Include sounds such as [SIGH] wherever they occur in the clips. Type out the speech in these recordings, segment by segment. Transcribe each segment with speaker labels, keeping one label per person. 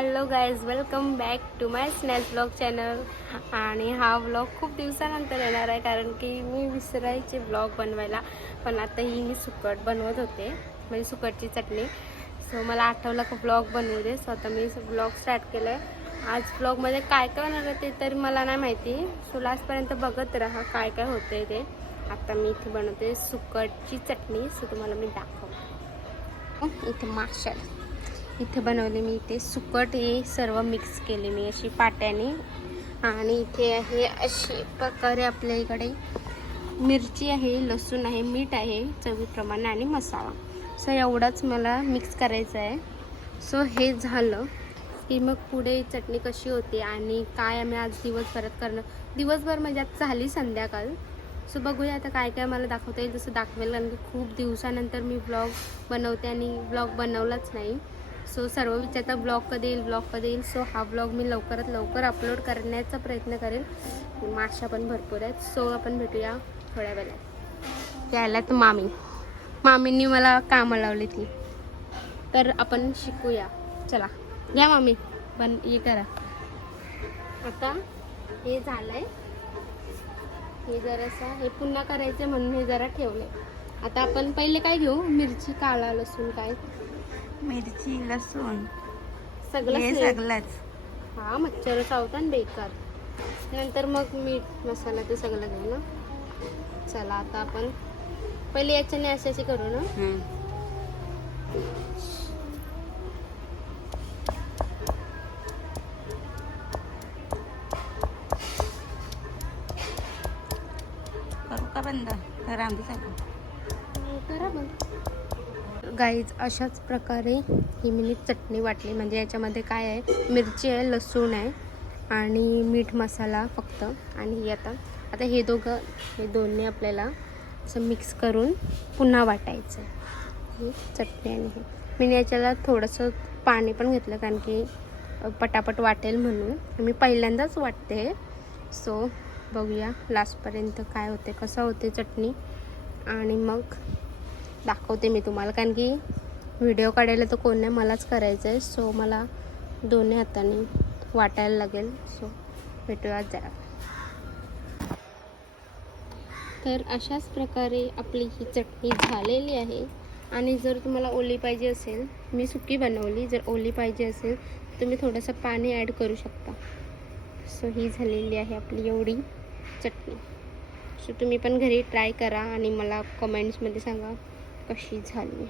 Speaker 1: Hello guys welcome back to my snatch vlog channel. आणि हा blog खूप दिवसानंतर येणार आहे कारण की मी विसरायचे ब्लॉग बनवायला. पण आता ही मी सुकट बनवत होते म्हणजे सुकटची चटणी. सो मला आठवलं का ब्लॉग बनवू दे. सो आता मी ब्लॉग स्टार्ट केलं आहे आज ब्लॉगमध्ये काय काय होणार आहे ते तर मला नाही माहिती. सो लास्टपर्यंत बघत राहा काय काय होते ते. आता मी इथे बनवते सुकटची चटणी. सो तुम्हाला मी दाखवते. इथे माशाल. इथे बनवले मी इथे सुकट हे सर्व मिक्स केले मी अशी पाट्याने. आणि इथे आहे अशी प्रकारे आपल्या इकडे मिरची आहे लसूण आहे मीठ आहे चवीप्रमाणे आणि मसाला. सो एवढाच मला मिक्स करायचं आहे. सो हे झालं की मग पुढे चटणी कशी होते आणि काय आम्ही आज दिवसभरात करणं दिवसभर म्हणजे आज झाली संध्याकाळ. सो बघूया आता काय काय मला दाखवता येईल. जसं दाखवेल कारण की खूप दिवसानंतर मी ब्लॉग बनवते आणि ब्लॉग बनवलाच नाही. सो सर्व विचारता ब्लॉग कधी येईल ब्लॉग कधी येईल. सो हा ब्लॉग मी लवकरात लवकर अपलोड करण्याचा प्रयत्न करेल माशा पण भरपूर आहेत. सो आपण भेटूया थोड्या वेळात. यायला तर मामी. मामींनी मला कामं लावली ती. तर आपण शिकूया. चला. घ्या मामी. पण हे करा. आता हे झालंय. हे जरासं हे पुन्हा करायचं म्हणून हे जरा ठेवले आता आपण पहिले काय घेऊ? मिरची काळा लसूण काय?
Speaker 2: मिरची लसूण.
Speaker 1: सगळं
Speaker 2: हे. सगळंच.
Speaker 1: हा मच्छर चावतात बेकार. नंतर मग मीठ मसाला ते सगळं घेऊ ना. चला आता आपण पहिले याच्याने असे असे करू ना.
Speaker 2: करू का बंद? तर आमची चालू
Speaker 1: करा बघ गाईज अशाच प्रकारे ही मी चटणी वाटली. म्हणजे याच्यामध्ये काय आहे? मिरची आहे लसूण आहे आणि मीठ मसाला फक्त. आणि हे आता आता हे दोघं हे दोन्ही आपल्याला असं मिक्स करून पुन्हा वाटायचं ही चटणी आणि हे. मी याच्याला थोडंसं पाणी पण घेतलं कारण की पटापट वाटेल म्हणून. मी पहिल्यांदाच वाटते. सो बघूया लास्टपर्यंत काय होते कसं होते चटणी. आणि मग दाखवते मी तुम्हाला कारण की व्हिडिओ काढायला तर कोण नाही मलाच करायचं आहे सो मला दोन्ही हाताने वाटायला लागेल. सो भेटूयात जरा. तर अशाच प्रकारे आपली ही चटणी झालेली आहे. आणि जर तुम्हाला ओली पाहिजे असेल मी सुकी बनवली. जर ओली पाहिजे असेल तुम्ही थोडंसं पाणी ॲड करू शकता. सो ही झालेली आहे आपली एवढी चटणी. सो तुम्ही पण घरी ट्राय करा आणि मला कमेंट्समध्ये सांगा. कशी झाली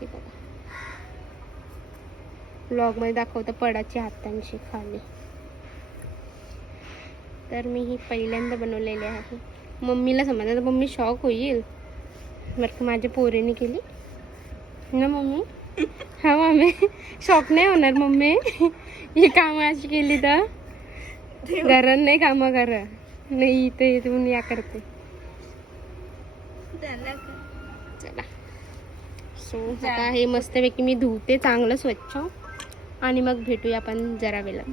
Speaker 1: हे बघा. ब्लॉगमध्ये दाखवतं पडाची हातांची खाली. तर मी ही पहिल्यांदा बनवलेली आहे. मम्मीला समजलं तर मम्मी शॉक होईल. बरं का माझ्या पोरीने केली. ना मम्मी? हा मम्मी. शॉक नाही होणार मम्मी. ही कामं अशी केली तर. घरात नाही कामं करा नाही इथे तुम्ही म्हणून या करते. चला. सो आता हे मस्तपैकी मी धुते चांगलं स्वच्छ. आणि मग भेटूया आपण जरा वेळात.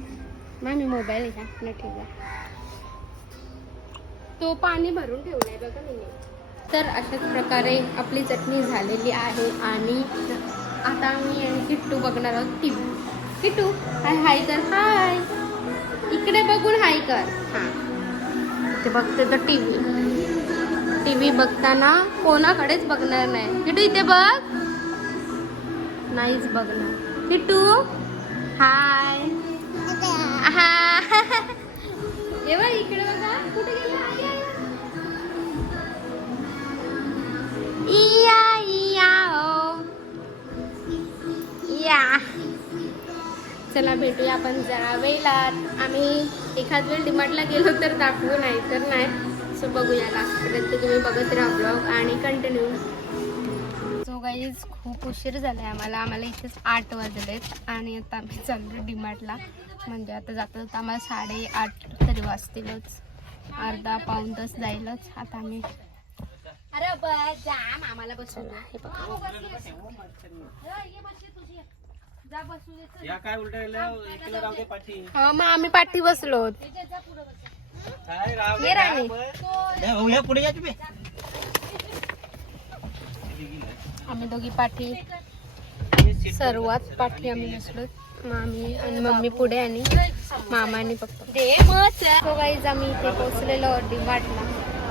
Speaker 1: मॅम मी मोबाईल घ्या. न ठेवा तो पाणी भरून ठेवलाय बघा मी तर अशाच प्रकारे आपली चटणी झालेली आहे आणि आता मी किट्टू बघणार आहोत T V Kittu hi hi कर. हाय इकडे बघून हाय कर. हां. ते बघते तर टी व्ही टी व्ही बघताना कोणाकडेच बघणार नाही. किटू इथे बघ. नाहीच बघणार. किटू? हाय. हा बघ इकडे बघा. कुठे गेला? इया इया ओ. या चला भेटूया आपण जरा वेळात आम्ही एखाद वेळ डिमांडला गेलो तर दाखवू नाही तर नाही. सो बघूया लास्टपर्यंत तुम्ही बघत राहा ब्लॉग आणि कंटिन्यू सो गाईज खूप उशीर झाला आहे आम्हाला. आम्हाला इथेच आठ वाजलेत आणि आता आम्ही चाललो डिमार्टला. म्हणजे आता जाता जाता आम्हाला साडेआठ तरी वाजतीलच. अर्धा पाऊण तास जाईलच. आता आम्ही अरे बस जाम आम्हाला बसवलं हे बघा. जा बसू दे
Speaker 3: या काय उलट इकडे राहू दे पाठी.
Speaker 1: हा मग आम्ही पाठी बसलो. ये राणी
Speaker 3: दे पुढे या तुम्ही
Speaker 1: आम्ही दोघी पाठी सर्वात पाठी आम्ही नसलो मामी आणि मम्मी पुढे आणि मामा आणि पप्पा. हो तो गाईज आम्ही इथे पोहोचलेलो डिमार्टला.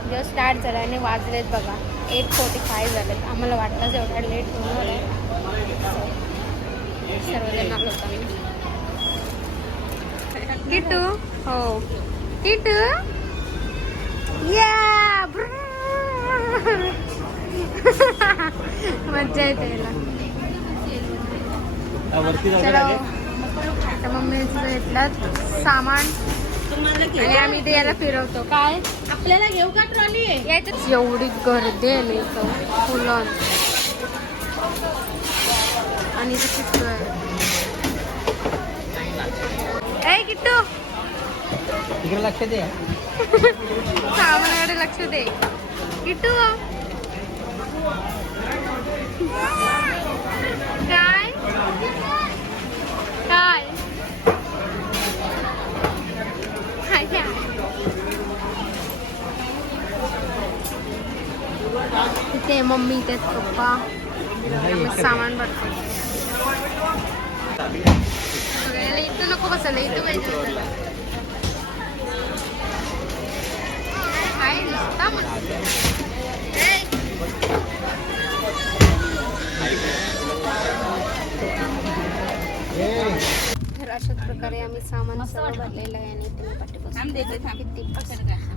Speaker 1: जेव्हा स्टार्ट झाला आणि वाजलेत बघा. एट फोर्टी फाय झालेत. आम्हाला वाटलंच एवढा लेट होणार आहे सर्वजण आलो होता मी किटू हो. किटू या मज्जा येते याला
Speaker 3: वरती जाऊ
Speaker 1: चलो आता मम्मीचं घेतलं सामान आणि आम्ही ते याला फिरवतो काय
Speaker 2: आपल्याला घेऊ का ट्रॉली
Speaker 1: याच्यात एवढी गर्दी आहे ना इथं फुलं आणि आहे ए किट्टू
Speaker 3: तिकडे लक्ष दे
Speaker 1: सामानाकडे लक्ष दे किट्टू काय काय काय काय? इथे मम्मी इथे पप्पा आम्ही सामान भरतो सगळ्याला इथं नको बसायला इथं पाहिजे आहे नुसता. तर अशाच प्रकारे आम्ही सामान सगळं भरलेलं आहे आणि इथे मी पाठीपासून किती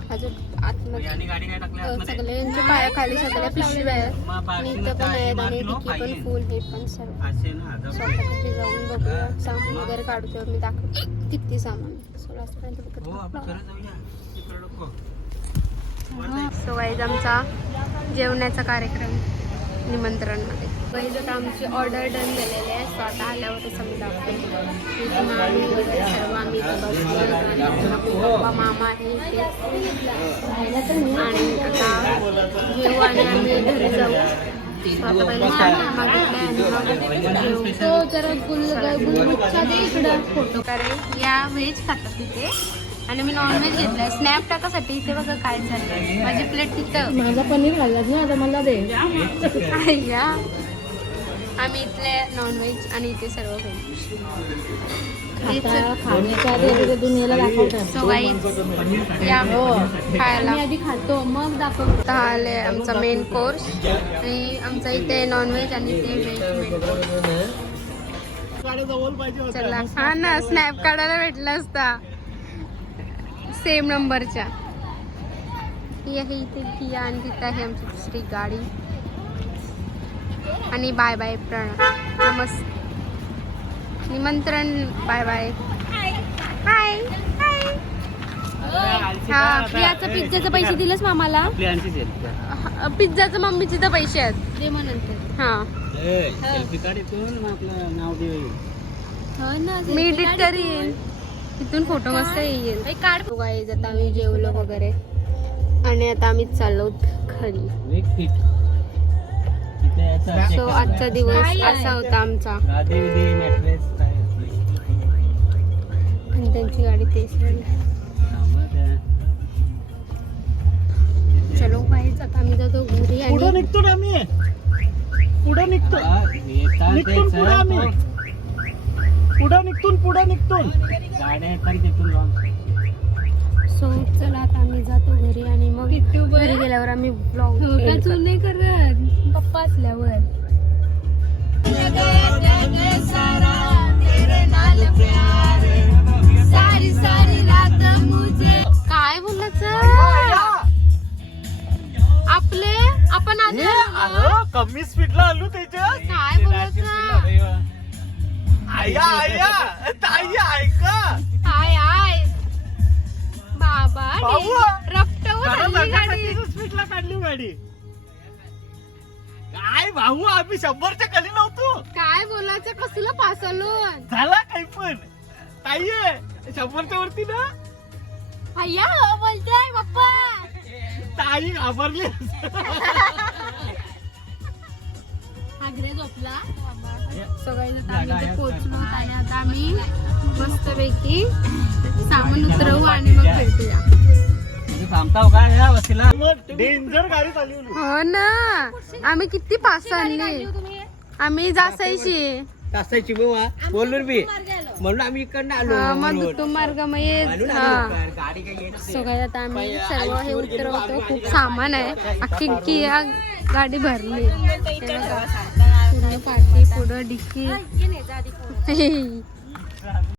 Speaker 1: अजून आतमध्ये
Speaker 3: आणि गाडी काय टाकल्या
Speaker 1: अ, सगळ्यांच्या पायाखाली सगळ्या पिशव्या आहेत. आणि इथं पण आहेत आणि डिकी पण फुल हे पण सर्व.
Speaker 3: असे ना
Speaker 1: स्वतःकडे जाऊन बघूया. सामान वगैरे काढतो मी दाखवतो. किती सामान सो सो वाईज आमचा जेवणाचा कार्यक्रम निमंत्रणमध्ये. वाईज आता आमची ऑर्डर डन झालेली आहे. सो आता मामी वगैरे सर्व आम्ही पप्पा मामा आहे आणि आता घेऊ आणि आम्ही घरी जाऊ. फोटो करे या व्हेज खातात तिथे आणि मी नॉनव्हेज घेतलंय. स्नॅप टाकासाठी इथे बघा काय चाललंय. माझी प्लेट तिथं.
Speaker 2: माझा पनीर खाल्लास ना आता मला दे.
Speaker 1: का आम्ही इथले नॉनव्हेज आणि इथे सर्व
Speaker 2: खाण्याच्या आधी
Speaker 1: या खातो मग दाखवतो. आले आमचा मेन कोर्स आणि आमचा इथे नॉनव्हेज आणि इथे व्हेज मेन चला. हा ना स्नॅप काढायला भेटला असता. सेम नंबरच्या ही आहे इथे किया आणि तिथं आहे आमची दुसरी गाडी। आणि बाय बाय प्रणव। नमस्ते निमंत्रण बाय बाय हाय हाय हा प्रियाचं पिझ्झाचे पैसे दिलेस मामाला? पिझ्झाचं मम्मीचे तर पैसे आहेत.
Speaker 2: दे म्हणत
Speaker 1: हा.
Speaker 2: हो ना
Speaker 1: मी एडिट करीन. तिथून फोटो मस्त येईल. गाईज आता आम्ही जेवलो वगैरे. आणि आता आम्ही चाललो घरी.
Speaker 3: याचा
Speaker 1: सो आजचा दिवस असा होता आमचा. आणि त्यांची गाडी तेच. चलो गाईज आता आम्ही जातो घरी आणि
Speaker 4: निघतो ना आम्ही. पुढे निघतो.
Speaker 3: हा, येतात
Speaker 4: निघतून
Speaker 3: ते
Speaker 4: पुढे आम्ही. पुढे निघतून पुढे निघतून.
Speaker 3: गाड्या येतात तिथून जाऊन.
Speaker 1: सो चला आता आम्ही जातो घरी आणि मग घरी गेल्यावर आम्ही ब्लॉग
Speaker 2: नाही करत.
Speaker 1: पप्पा असल्यावर. काय बोलायचं आपले आपण आलो?
Speaker 4: कमी स्पीडला आलो त्याच्यात.
Speaker 1: काय बोलायचं
Speaker 4: आया आया ताई ऐका.
Speaker 1: हाय हाय बाबा
Speaker 4: भाऊ.
Speaker 1: रफ्तावर हल्ली गाडी.
Speaker 4: स्पीडला काढली गाडी. काय भाऊ आम्ही शंभरच्या खाली नव्हतो.
Speaker 1: काय बोलायचं कसलं पासलून?
Speaker 4: झाला काही पण. ताई शंभरच्या वरती ना?
Speaker 1: अय्या हो बोलतोय पप्पा.
Speaker 4: ताई घाबरली. [LAUGHS]
Speaker 1: आग्रे झोपला. सगळे आम्ही इथे पोहोचलो आणि आता आम्ही मस्तपैकी सामान उतरवू आणि मग भेटूया. हो ना. आम्ही किती पास आणली आम्ही जासायची
Speaker 3: तासायची बाबा बोललो मी म्हणून आम्ही इकडनं आलो
Speaker 1: हा मग. तो मार्ग मग ये
Speaker 3: म्हणून
Speaker 1: हा.
Speaker 3: आलो इकडं. गाडी काही येत
Speaker 1: सो काय आता आम्ही सर्व हे उतरवतो खूप सामान आहे. अख्खी किया गाडी भरली. हे बघा. पूर्ण पाठी पुढं डिक्की. [LAUGHS]